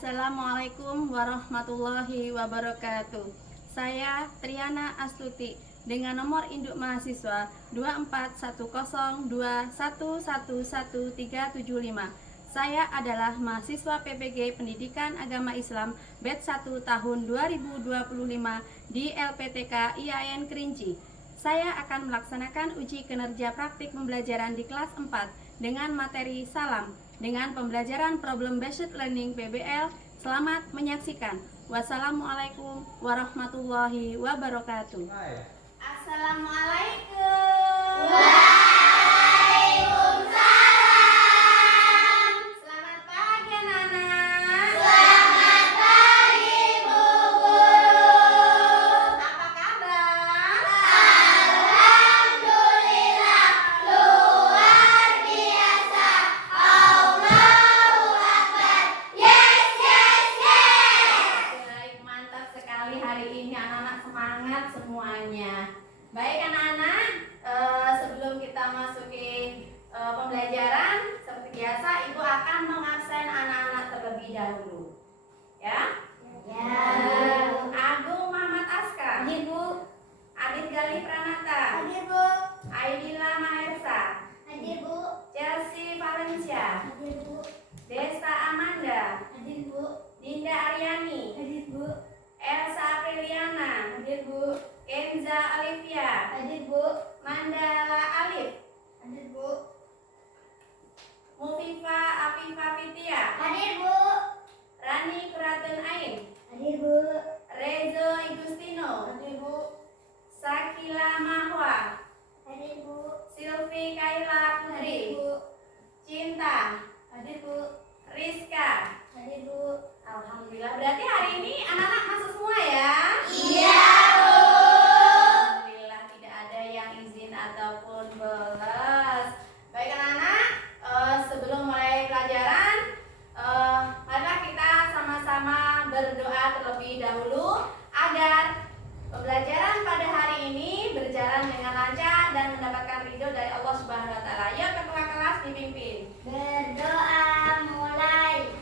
Assalamualaikum warahmatullahi wabarakatuh. Saya Triana Astuti dengan nomor induk mahasiswa 241021111375. Saya adalah mahasiswa PPG Pendidikan Agama Islam Batch 1 tahun 2025 di LPTK IAIN Kerinci. Saya akan melaksanakan uji kinerja praktik pembelajaran di kelas 4 dengan materi salam dengan pembelajaran Problem Based Learning PBL. Selamat menyaksikan. Wassalamualaikum warahmatullahi wabarakatuh. Assalamualaikum. Waalaikumsalam. Selamat pagi anak-anak. Selamat pagi Bu Guru. Apa kabar? Alhamdulillah luar biasa. Allahu Akbar. Yes, yes, yes. Baik, mantap sekali hari ini anak-anak, semangat semuanya. Baik anak-anak, sebelum kita masuki pembelajaran, seperti biasa Ibu akan mengabsen anak-anak terlebih dahulu. Ya? Ya. Agung Muhammad Aska. Hadir Bu. Adit Gali Pranata. Hadir Bu. Aidila Mahersa. Hadir Bu. Chelsea Valencia. Hadir Bu. Desta Amanda. Hadir Bu. Dinda Aryani. Hadir Bu. Elsa Apriliana. Hadir Bu. Kenza Alivia. Hadir Bu. Mandala Alif. Hadir Bu. Mufifa Afifa Fitia. Hadir Bu. Rani Kuratun Ain. Hadir Bu. Rezo Igustino. Hadir Bu. Sakila Mahwa. Hadir Bu. Silvi Kaila Putri. Hadir Bu. Cinta. Hadir Bu. Rizka. Hadir Bu. Alhamdulillah, berarti hari ini anak-anak masuk semua ya? Iya Bu. Alhamdulillah, tidak ada yang izin ataupun bolos. Baik anak-anak, sebelum mulai pelajaran, marilah kita sama-sama berdoa terlebih dahulu agar pembelajaran pada hari ini berjalan dengan lancar dan mendapatkan ridho dari Allah Subhanahu wa taala. Yuk ketua kelas dipimpin. Berdoa mulai.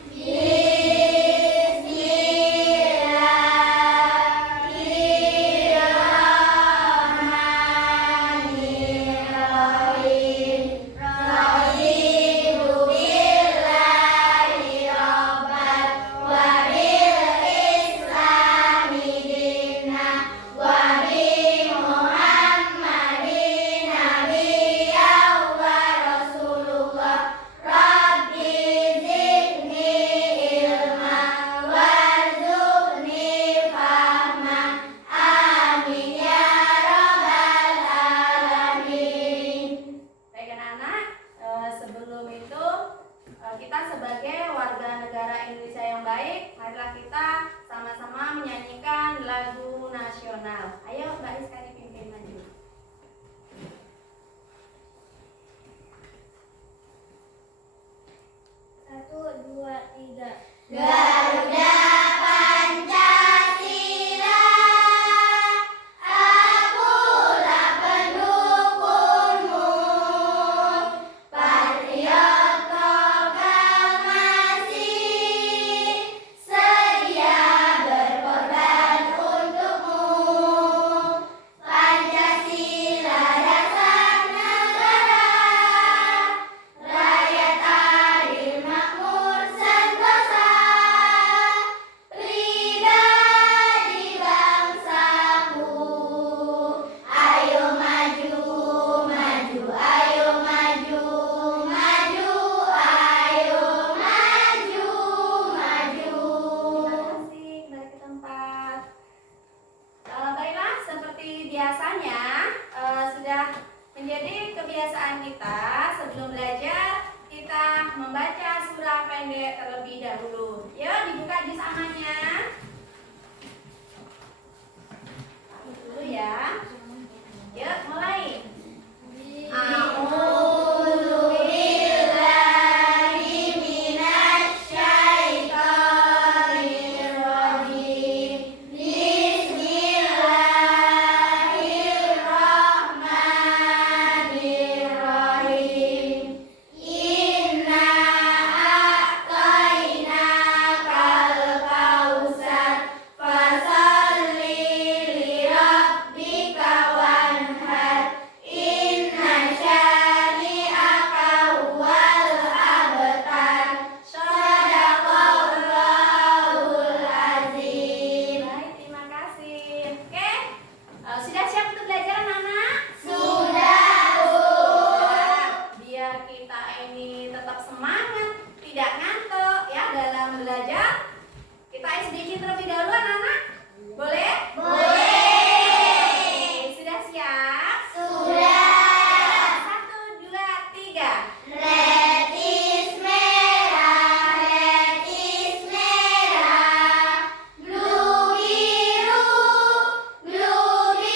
dalam belajar, kita SDG terlebih dahulu anak-anak? Boleh? Boleh. Sudah siap? Sudah. 1, 2, 3. Red is merah, red is merah. Blue biru, yellow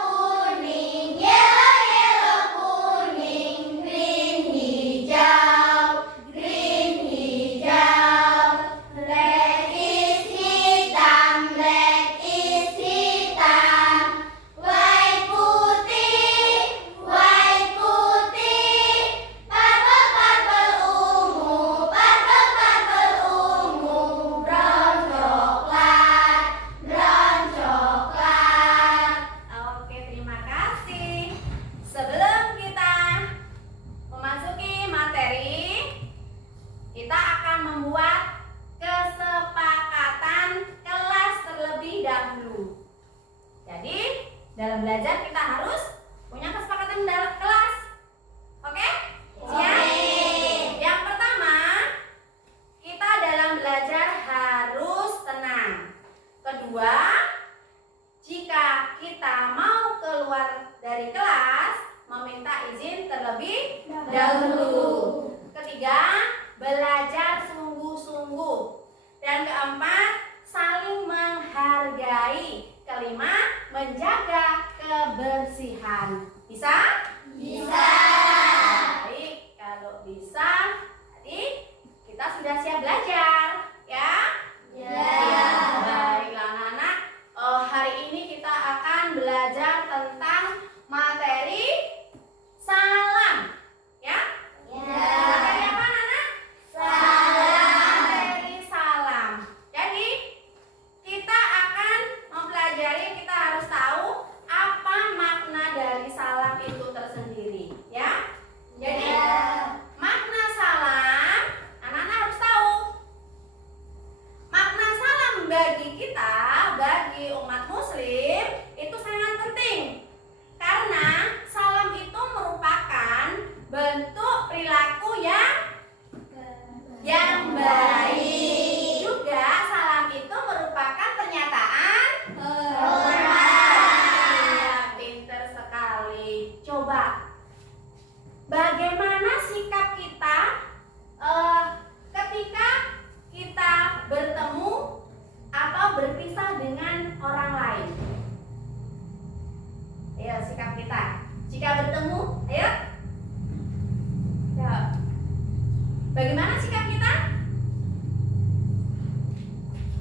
kuning, yellow kuning. Green hijau, green hijau. Black is hitam, black is hitam. White putih, white putih. Purple, purple ungu, purple, purple ungu. Brown coklat, brown coklat. Oke, terima kasih. Sebelum kita memasuki materi, kita akan membuat kesepakatan kelas terlebih dahulu. Jadi, dalam belajar kita harus punya kesepakatan dalam kelas. Oke? Siap? Yang pertama, kita dalam belajar harus tenang. Kedua, jika kita mau keluar dari kelas, meminta izin terlebih dahulu. Ketiga, belajar sungguh-sungguh. Dan keempat, saling menghargai. Kelima, menjaga kebersihan. Bisa? Bisa. Baik, kalau bisa, tadi kita sudah siap belajar, ya? Ya. Baiklah anak-anak, hari ini kita akan belajar tentang materi salam, ya? Materi apa anak-anak? Materi salam. Jadi kita akan mempelajari, kita harus tahu apa makna dari salam itu tersendiri, ya? Jadi makna salam, anak-anak harus tahu. Makna salam bagi kita, bagi umat muslim, itu sangat penting. Karena salam itu merupakan bentuk perilaku yang baik. Juga salam itu merupakan pernyataan hormat. Ya, pinter sekali. Coba, bagaimana sikap kita ketika kita bertemu atau berpisah dengan orang lain? Ayo, sikap kita jika bertemu, ayo. Ya. Bagaimana sikap kita?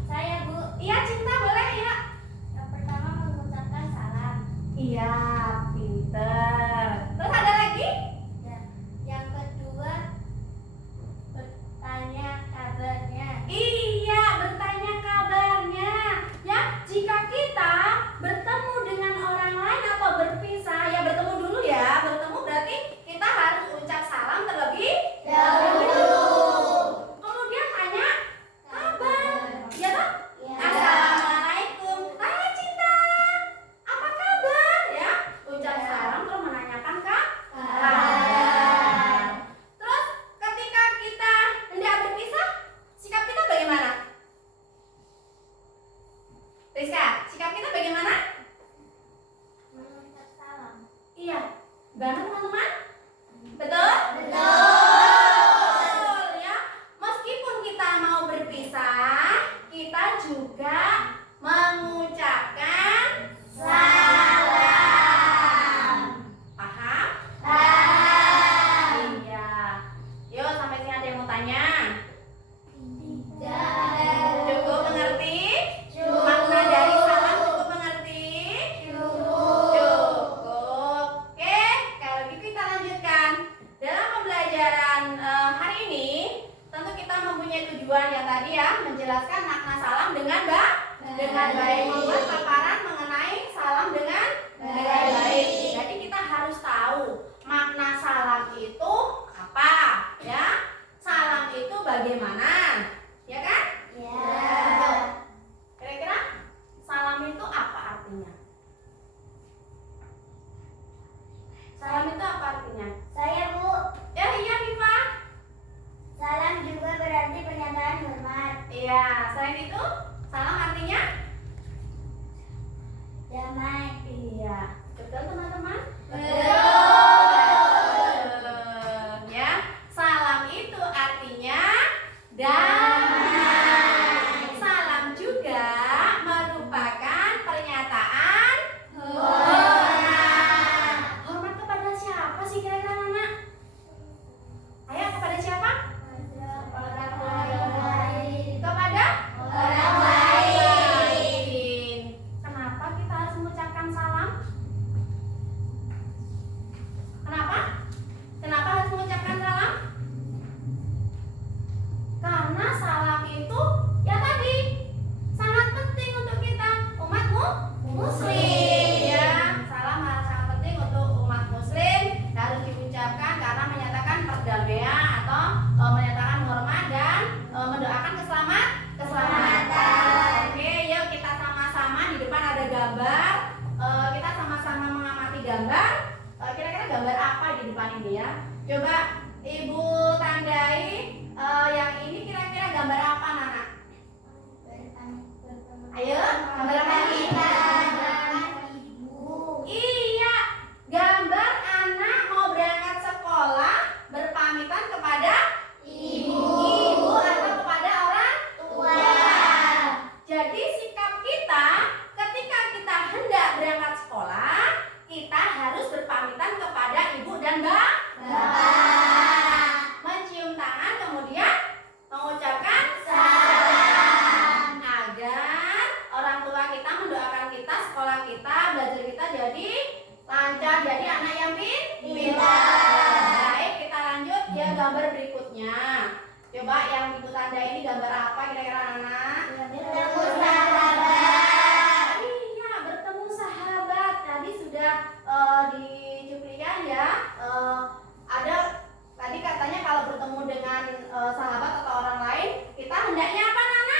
Saya, Bu. Iya, Cinta, boleh ya. Yang pertama mengucapkan salam. Iya, pinter. Terus ada lagi? Yang kedua bertanya kabarnya. Iya, bertanya kabarnya. Ya, jika kita bertemu dengan orang lain atau berpisah, ya bertemu dulu ya. Bertemu berarti kita harus ucap salam terlebih Dahulu. kemudian tanya kabar. Ya toh? Ya. Assalamualaikum. Hai Cinta, apa kabar? Ya, ucap Ya. salam terus menanyakan kabar. Kabar. Terus ketika kita hendak berpisah, sikap kita bagaimana? Rizka, sikap kita bagaimana? Mengucap salam. Iya, benar teman-teman? Betul? Betul. Ya, meskipun kita mau berpisah, kita juga mengucapkan Salam. paham? Paham. Iya. Yuk, sampai sini ada yang mau tanya? Tidak. Cukup mengerti? Cukup. Makna dari salam cukup mengerti? Cukup. Cukup. Oke, kalau gitu kita lanjutkan. Dalam pembelajaran hari ini, tentu kita mempunyai tujuan yang tadi ya, menjelaskan makna salam dengan baik, membuat paparan mengenai salam dengan baik. Jadi kita harus tahu makna salam itu apa, ya? Salam itu bagaimana, ya kan? Ya. Kira-kira salam itu apa artinya? Salam itu apa artinya? Saya, Bu. Ya, iya Viva. muslim. Ya, salam sangat penting untuk umat muslim, harus diucapkan karena menyatakan perdamaian atau menyatakan hormat dan mendoakan keselamatan. Oke, yuk kita sama-sama, di depan ada gambar. Kita sama-sama mengamati gambar. Kira-kira gambar apa di depan ini ya? Coba Ibu tandai. Yang ini kira-kira gambar apa, Nana? Ayo, gambar apa ini? Iya, gambar anak mau berangkat sekolah berpamitan kepada ibu atau kepada orang tua. Jadi sikap kita ketika kita hendak berangkat sekolah, kita harus berpamitan kepada ibu dan bapak. Mencium tangan, kemudian mengucapkan salam agar orang tua kita mendoakan kita, sekolah kita, belajar kita jadi lancar, jadi anak yang pintar. Baik, kita lanjut ya gambar berikutnya. Coba yang Ibu tanda ini gambar apa kira-kira, anak? Bertemu sahabat. Iya, bertemu sahabat. Tadi sudah dicuplikan ya. Ada tadi katanya kalau bertemu dengan sahabat atau orang lain, kita hendaknya apa, Nana?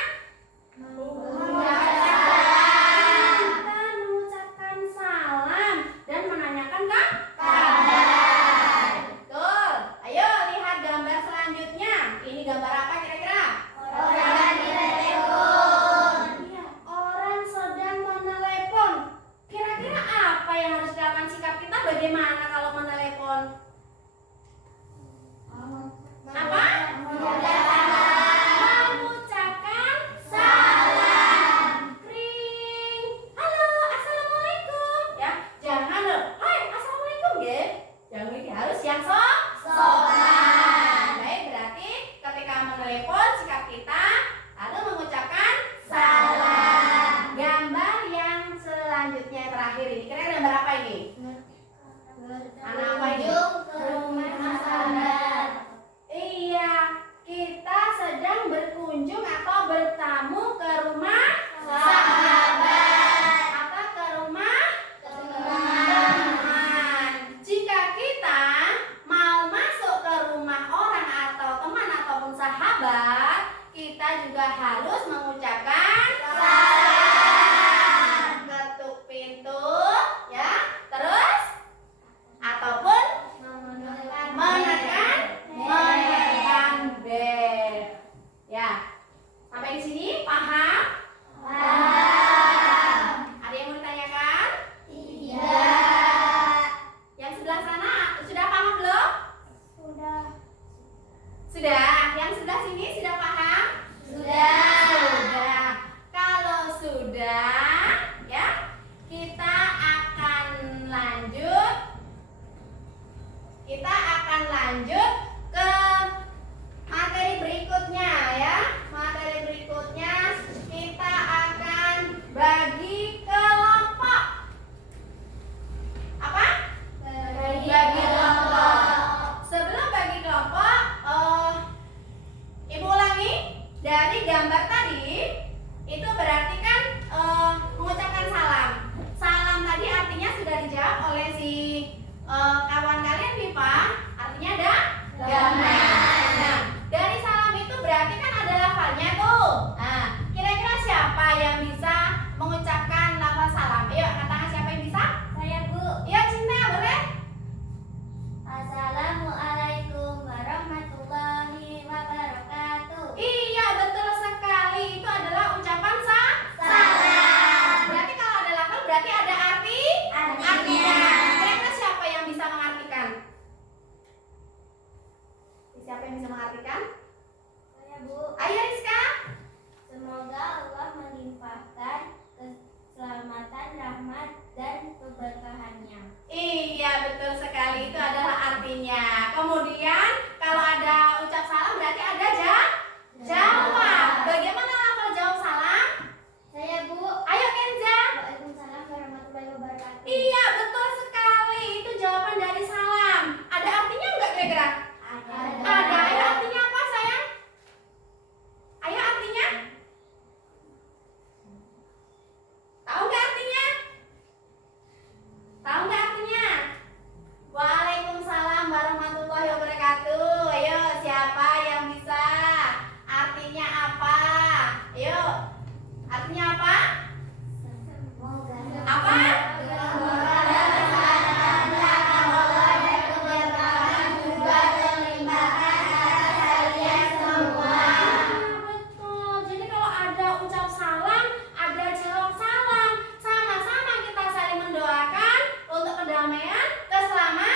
Mengucapkan salam dan menanyakan kabar. Betul. Ayo lihat gambar selanjutnya. Ini gambar apa kira-kira? Orang di telepon. Iya, orang sedang menelepon. Kira-kira apa yang harus dilakukan, sikap kita bagaimana kalau menelepon? Apa? Mengucapkan salam. Kring. Halo, assalamualaikum. Ya, jangan loh. Hai, assalamualaikum ya. Jangan ini harus yang sopan. Baik, berarti ketika menelepon sikap kita harus mengucapkan salam. Gambar yang selanjutnya yang terakhir ini kira-kira gambar apa ini? Anak apa ini? Ke rumah sahabat. Iya, kita sedang berkunjung atau bertamu ke rumah sahabat atau ke rumah teman. Jika kita mau masuk ke rumah orang atau teman ataupun sahabat, kita juga harus mengucapkan salam. Ketuk pintu, ya, terus ataupun menekan bel. Ya, sampai di sini paham? Ada yang mau ditanyakan? Yang sebelah sana sudah paham belum? Sudah. Yang sebelah sini sudah paham? Sudah. Kalau sudah, ya, kita akan lanjut. Kita akan lanjut ke materi berikutnya ya. Materi berikutnya kita akan bagi kelompok. Apa? Bagi kelompok. Sebelum bagi kelompok, Ibu ulangi dari gambar tadi. Itu berarti kan mengucapkan salam. Salam tadi artinya sudah dijawab oleh si kawan kalian Viva. Artinya ada gambar. Nah, dari salam itu berarti kan ada lafalnya tuh. Nah, kira-kira siapa yang bisa mengucapkan lafal salam? Ayo, angkat tangan siapa yang bisa? Saya, Bu. Iya, Cinta, boleh? Assalamualaikum warahmatullahi wabarakatuh. Iya, betul sekali. Itu adalah ucapan Salam. Berarti kalau ada lafal berarti ada artinya. Kira-kira siapa yang bisa mengartikan? Siapa yang bisa mengartikan? Saya, Bu. Ayo, Rizka. Semoga Allah melimpahkan keselamatan, rahmat, dan keberkahannya. Iya, betul sekali. Itu adalah artinya. Kemudian kalau ada ucap salam berarti ada jawab. Bagaimana lafal jawab salam? Saya, Bu. Ayo, Kenza. Waalaikumsalam warahmatullahi wabarakatuh. Iya, betul sekali. Itu jawaban dari salam. Ada artinya enggak kira-kira? Ada. Ayo, artinya apa, sayang? Ayo, artinya? Tahu nggak artinya? Artinya apa? Semoga. Apa? Betul. Jadi kalau ada ucap salam, ada jawab salam, sama-sama kita saling mendoakan untuk kedamaian, keselamatan.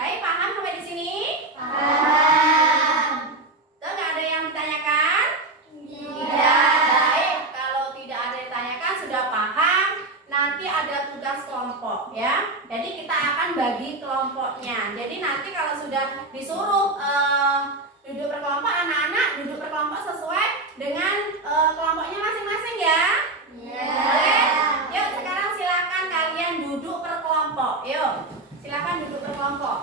Baik, paham sampai di sini? Tuh, nggak ada yang ditanyakan? Tidak. Baik, kalau tidak ada yang ditanyakan sudah paham. Nanti ada tugas kelompok ya. Jadi kita akan bagi kelompoknya. Jadi nanti kalau sudah disuruh duduk berkelompok, anak-anak duduk berkelompok sesuai dengan kelompoknya masing-masing ya. Boleh? Yuk sekarang silakan kalian duduk berkelompok. Yuk, silakan duduk berkelompok.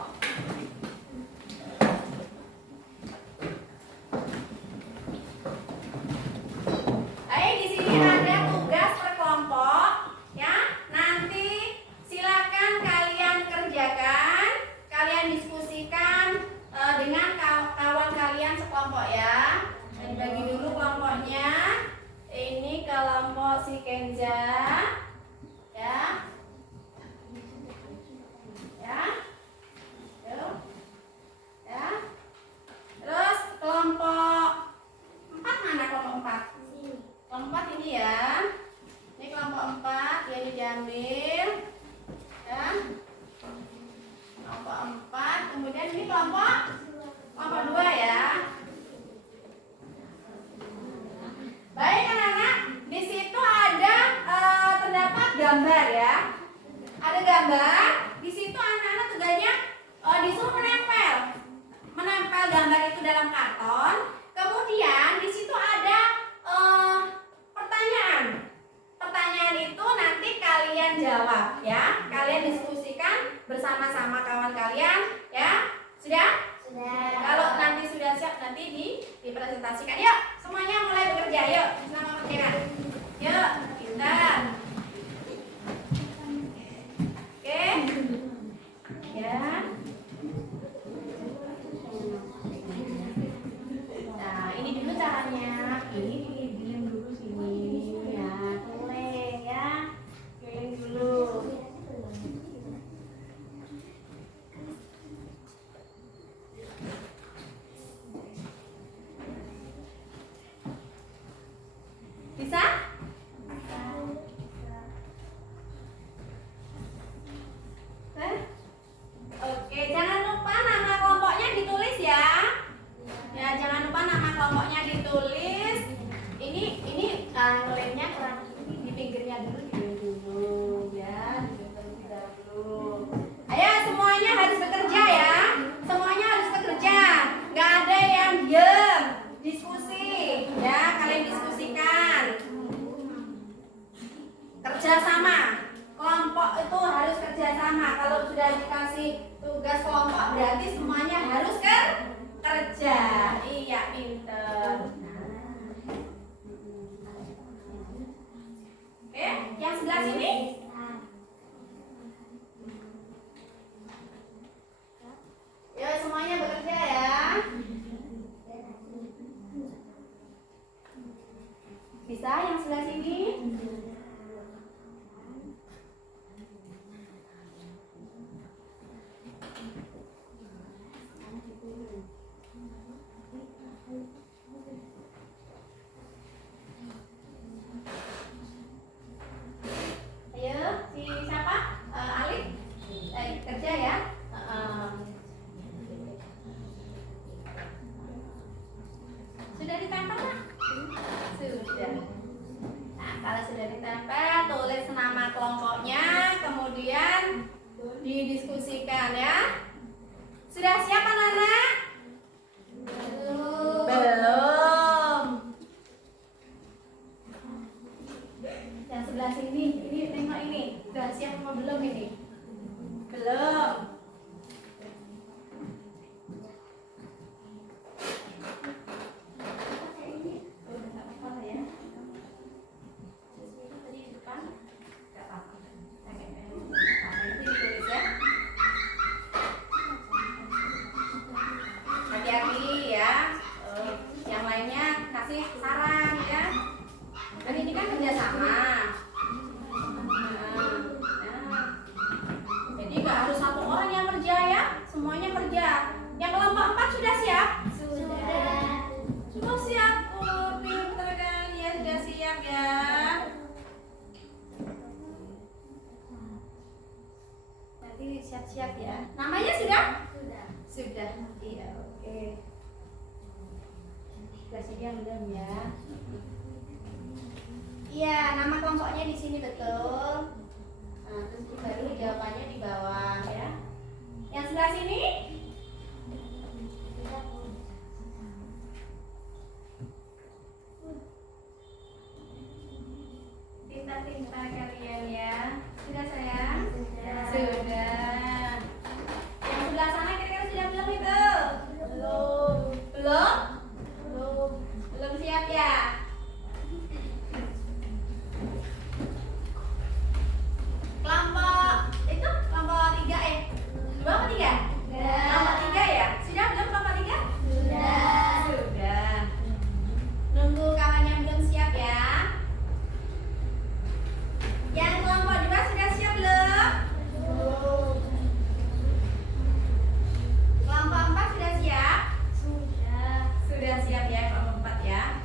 Baik, di sini ada tugas per kelompok ya. Nanti silakan kalian kerjakan, kalian diskusikan dengan kawan kalian sekelompok ya. Bagi dulu kelompoknya. Ini kelompok si Kenza ya. Ya. Yuk. Ya. Terus kelompok 4 mana kelompok 4? Kelompok 4 ini ya. Ini kelompok 4 yang diambil ya. Kelompok 4, kemudian ini kelompok 2 ya. Baik anak-anak, di situ ada terdapat gambar ya. Ada gambar. Di situ anak-anak tugasnya disuruh menempel gambar itu dalam karton. Kemudian di situ ada pertanyaan. Pertanyaan itu nanti kalian jawab ya. Kalian diskusikan bersama-sama kawan kalian ya. Sudah? Sudah. Kalau nanti sudah siap nanti dipresentasikan. Yuk, semuanya mulai bekerja. Yuk, selamat mengerjakan. Yuk, pintar. Oke. Ya. Nah, ini dulu caranya. Ini diam dulu sini ya. Keliling ya. Keliling dulu. Bisa? Oke, jangan lupa nama kelompoknya ditulis ya. Ya, jangan lupa nama kelompoknya ditulis. Ini ngelemnya kurang di pinggirnya dulu ya. Dulu. Ayo semuanya harus bekerja ya. Semuanya harus bekerja. Nggak ada yang diam. Diskusi ya, kalian diskusikan. Kerjasama. Kelompok itu harus kerjasama. Kalau sudah dikasih tugas kelompok berarti semuanya harus kerja. Iya, pinter. Oke, yang sebelah sini. Yuk semuanya bekerja ya. Bisa yang sebelah sini? Ayo, si siapa? Alif? Kerja ya? Sudah ditempel nggak? Sudah. Nah, kalau yang belum ya. Iya, nama kelompoknya di sini betul. Nah, terus baru jawabannya di bawah ya. Yang sebelah sini? Pintar-pintar kalian ya. Sudah sayang? Sudah. Yang sebelah sana kira-kira sudah belum itu? Belum. Belum? Belum. Belum siap ya? Kelompok itu kelompok 3 2 apa 3? Kelompok 3 ya? Sudah belum kelompok 3? Sudah. Sudah. Nunggu kawan yang belum siap ya. Yang kelompok 2 sudah siap belum? Belum. Kelompok 4 sudah siap? Sudah. Sudah siap ya kelompok 4 ya.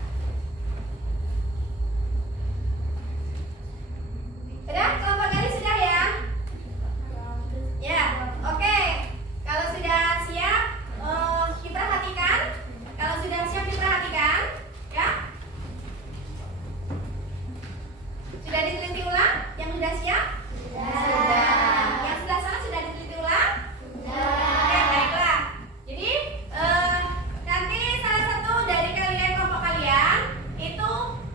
Sudah? Kelompok garis sudah ya? Ya, oke. Kalau sudah siap, diperhatikan. Kalau sudah siap diperhatikan, ya. Sudah diteliti ulang? Yang sudah siap? Sudah. Yang sebelah sana sudah diteliti ulang? Sudah. Oke, baiklah. Jadi nanti salah satu dari kalian kelompok kalian itu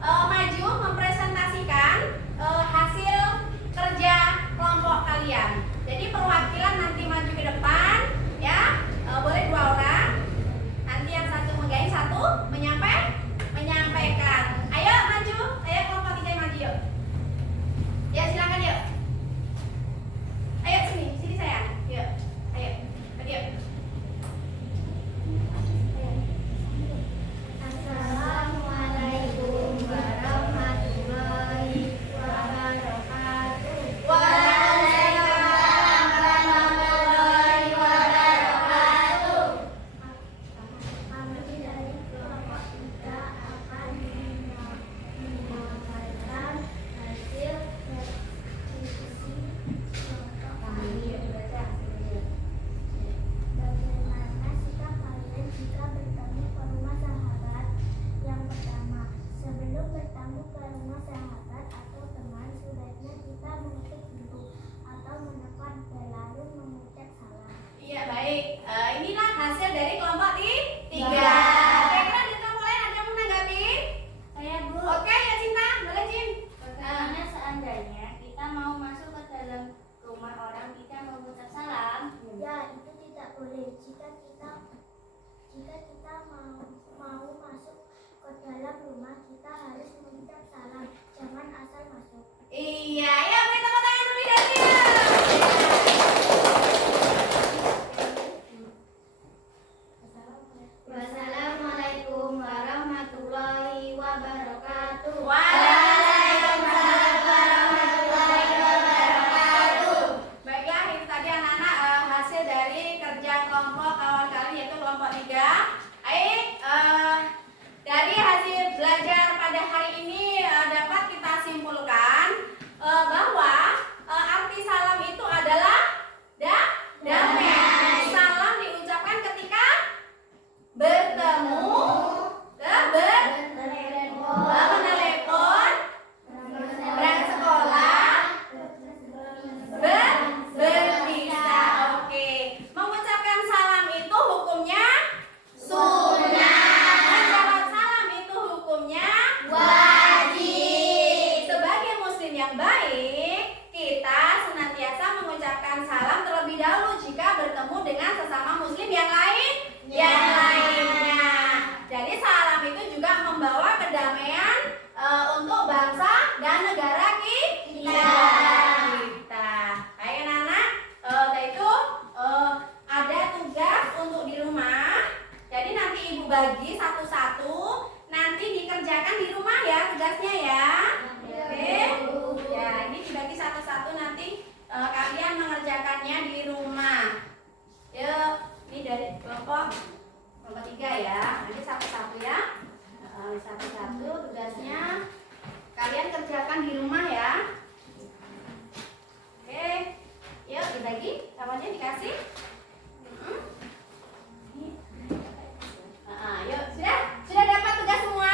maju mempresentasikan hasil kerja kelompok kalian. Jadi perwakilan nanti maju ke depan, ya. Boleh 2 orang. Nanti yang satu menggain, satu menyampaikan. Ayo maju, ayo kelompok 3 maju yuk. Ya silakan yuk. Ayo sini sayang. Yuk, ayo, yuk. Assalamualaikum warahmatullahi wabarakatuh. Waalaikumsalam warahmatullahi wabarakatuh. Kami dari kelompok 3 akan menyampaikan hasil diskusi kelompok kami. Bagaimana sikap kalian jika bertemu ke rumah sahabat? Yang pertama, sebelum bertemu ke rumah sahabat atau teman, sebaiknya kita mengetuk pintu atau menekan bel lalu mengucap salam. Iya baik. Inilah hasil dari kelompok 3. Kira-kira di kelompok lain ada yang menanggapi? Saya Bu. Oke ya Cinta, boleh Cin. Bagaimana seandainya kita mau masuk ke dalam rumah orang kita mengucap salam? Ya, itu tidak boleh. Jika kita mau masuk ke dalam rumah, kita harus mengucap salam. Jangan asal masuk. Iya, ya beri tepuk tangan dulu Daniel. Wassalamualaikum warahmatullahi wabarakatuh. Waalaikumsalam warahmatullahi wabarakatuh. Baiklah, itu tadi anak-anak hasil dari kerja kelompok kawan kalian yaitu kelompok 3. Baik, dari hasil belajar pada hari ini dapat kita simpulkan bahwa arti salam itu adalah damai. Salam diucapkan ketika bertemu, menelepon, berangkat sekolah, berpisah. Oke, mengucapkan salam itu hukumnya sunnah. Menjawab salam itu hukumnya wajib. Sebagai muslim yang baik, kita senantiasa mengucapkan salam terlebih dahulu jika bertemu dengan sesama muslim yang lainnya. Jadi salam itu juga membawa kedamaian untuk bangsa dan negara kita. Baik anak-anak, itu ada tugas untuk di rumah. Jadi nanti ibu bagi satu-satu, nanti dikerjakan di rumah ya tugasnya ya. Oke. Ya ini dibagi satu-satu nanti kalian mengerjakannya di rumah. Yuk, ini dari kelompok 3 ya. Nanti satu-satu ya. Satu-satu tugasnya kalian kerjakan di rumah ya. Oke. Yuk dibagi, kawannya dikasih. Yuk, sudah dapat tugas semua?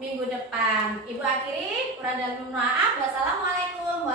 minggu depan. Ibu akhiri, kurang dan maaf. Wassalamualaikum